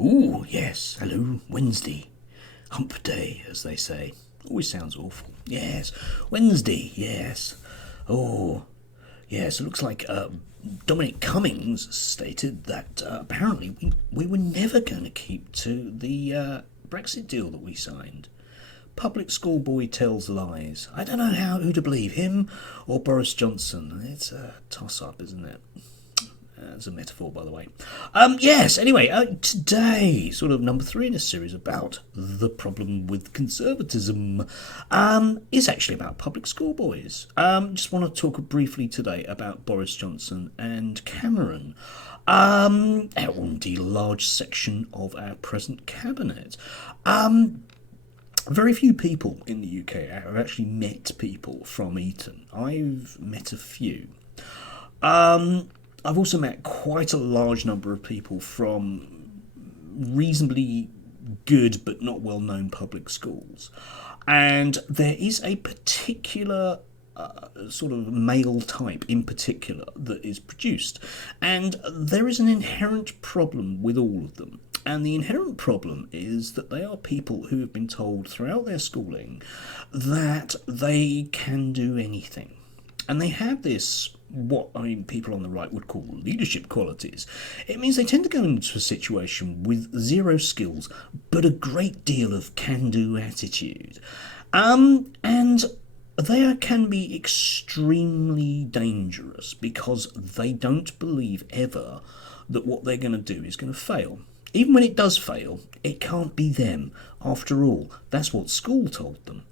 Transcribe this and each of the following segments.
Ooh, yes, hello, Wednesday. Hump day, as they say. Always sounds awful. Yes, Wednesday, yes. Oh, yes, it looks like Dominic Cummings stated that apparently we were never going to keep to the Brexit deal that we signed. Public schoolboy tells lies. I don't know who to believe, him or Boris Johnson. It's a toss-up, isn't it? That's a metaphor, by the way. Yes, anyway, today, sort of number 3 in a series about the problem with conservatism, is actually about public schoolboys. Just want to talk briefly today about Boris Johnson and Cameron. Indeed, a large section of our present cabinet. Very few people in the UK have actually met people from Eton. I've met a few. I've also met quite a large number of people from reasonably good but not well known public schools. And there is a particular sort of male type in particular that is produced. And there is an inherent problem with all of them. And the inherent problem is that they are people who have been told throughout their schooling that they can do anything. And they have this, what people on the right would call leadership qualities. It means they tend to go into a situation with zero skills, but a great deal of can-do attitude. And they can be extremely dangerous because they don't believe ever that what they're going to do is going to fail. Even when it does fail, it can't be them. After all, that's what school told them.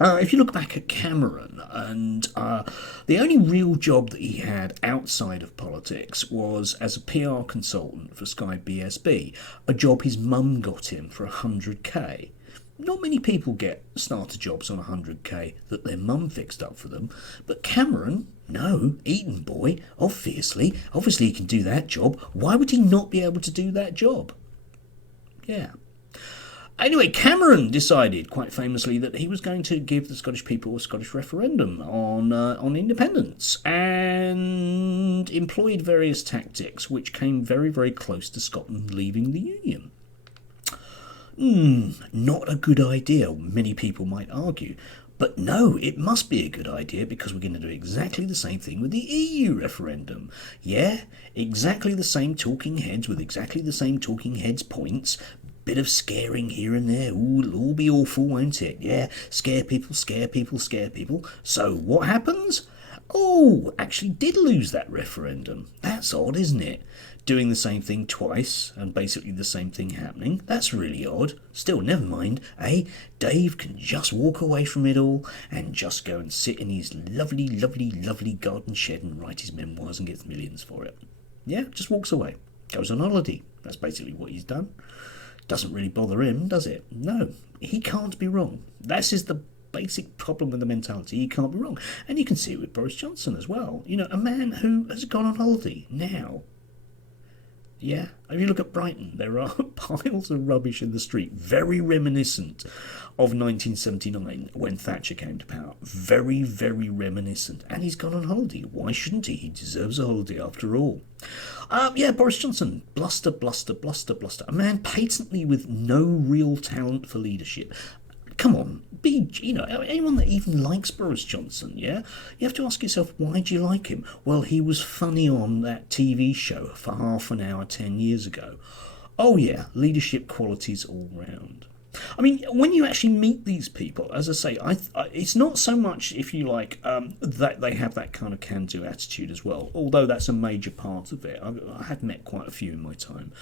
If you look back at Cameron, and the only real job that he had outside of politics was as a PR consultant for Sky BSB, a job his mum got him for 100k. Not many people get starter jobs on 100k that their mum fixed up for them, but Cameron, no, Eton boy, obviously he can do that job. Why would he not be able to do that job? Yeah. Anyway, Cameron decided, quite famously, that he was going to give the Scottish people a Scottish referendum on independence, and employed various tactics which came very, very close to Scotland leaving the Union. Not a good idea, many people might argue. But no, it must be a good idea because we're going to do exactly the same thing with the EU referendum. Yeah, exactly the same talking heads with exactly the same talking heads points. Bit of scaring here and there. Ooh, it'll all be awful, won't it? Yeah, scare people, scare people, scare people. So what happens? Oh, actually did lose that referendum. That's odd, isn't it? Doing the same thing twice and basically the same thing happening. That's really odd. Still, never mind. Dave can just walk away from it all and just go and sit in his lovely, lovely, lovely garden shed and write his memoirs and gets millions for it. Yeah, just walks away. Goes on holiday. That's basically what he's done. Doesn't really bother him, does it? No, he can't be wrong. This is the basic problem with the mentality. He can't be wrong. And you can see it with Boris Johnson as well. You know, a man who has gone on holiday now. Yeah, if you look at Brighton, there are piles of rubbish in the street, very reminiscent of 1979 when Thatcher came to power. Very, very reminiscent. And he's gone on holiday. Why shouldn't he? He deserves a holiday after all. Boris Johnson, bluster, bluster, bluster, bluster. A man patently with no real talent for leadership. Come on, anyone that even likes Boris Johnson, yeah? You have to ask yourself, why do you like him? Well, he was funny on that TV show for half an hour 10 years ago. Oh yeah, leadership qualities all round. I mean, when you actually meet these people, as I say, it's not so much, if you like, that they have that kind of can-do attitude as well, although that's a major part of it. I have met quite a few in my time.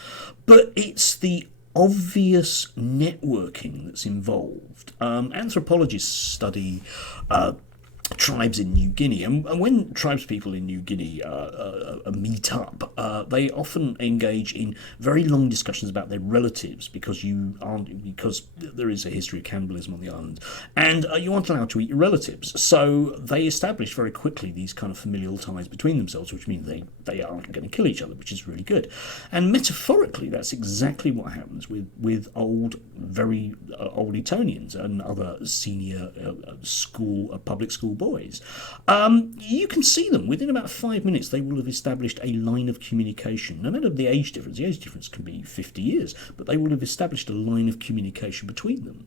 But it's the obvious networking that's involved. Anthropologists study tribes in New Guinea, and when tribes people in New Guinea meet up, they often engage in very long discussions about their relatives because there is a history of cannibalism on the island, and you aren't allowed to eat your relatives. So they establish very quickly these kind of familial ties between themselves, which means they aren't going to kill each other, which is really good. And metaphorically, that's exactly what happens with very old Etonians and other senior public school schoolboys. You can see them within about 5 minutes. They will have established a line of communication. No matter the age difference, the age difference can be 50 years, but they will have established a line of communication between them.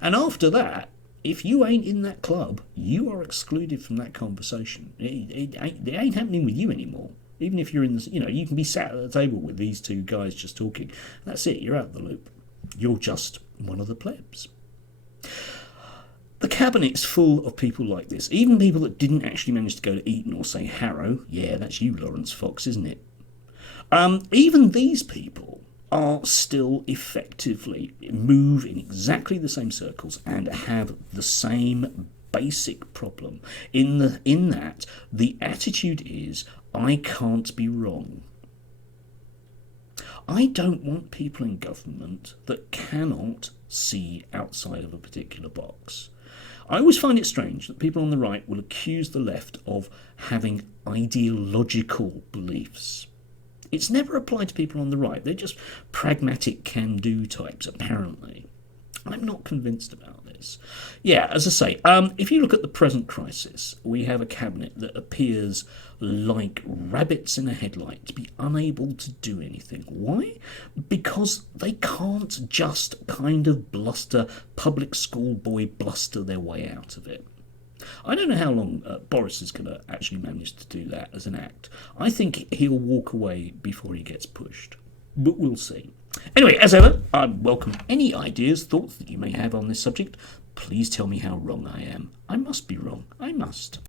And after that, if you ain't in that club, you are excluded from that conversation. It ain't happening with you anymore. Even if you're in the, you can be sat at the table with these two guys just talking. That's it, you're out of the loop. You're just one of the plebs. The cabinet's full of people like this, even people that didn't actually manage to go to Eton or say Harrow. Yeah, that's you, Lawrence Fox, isn't it? Even these people are still effectively move in exactly the same circles and have the same basic problem in that the attitude is, I can't be wrong. I don't want people in government that cannot see outside of a particular box. I always find it strange that people on the right will accuse the left of having ideological beliefs. It's never applied to people on the right. They're just pragmatic can-do types, apparently. I'm not convinced about this. Yeah, as I say, if you look at the present crisis, we have a cabinet that appears like rabbits in a headlight, to be unable to do anything. Why? Because they can't just kind of bluster, public schoolboy bluster their way out of it. I don't know how long Boris is going to actually manage to do that as an act. I think he'll walk away before he gets pushed. But we'll see. Anyway, as ever, I welcome any ideas, thoughts that you may have on this subject. Please tell me how wrong I am. I must be wrong. I must.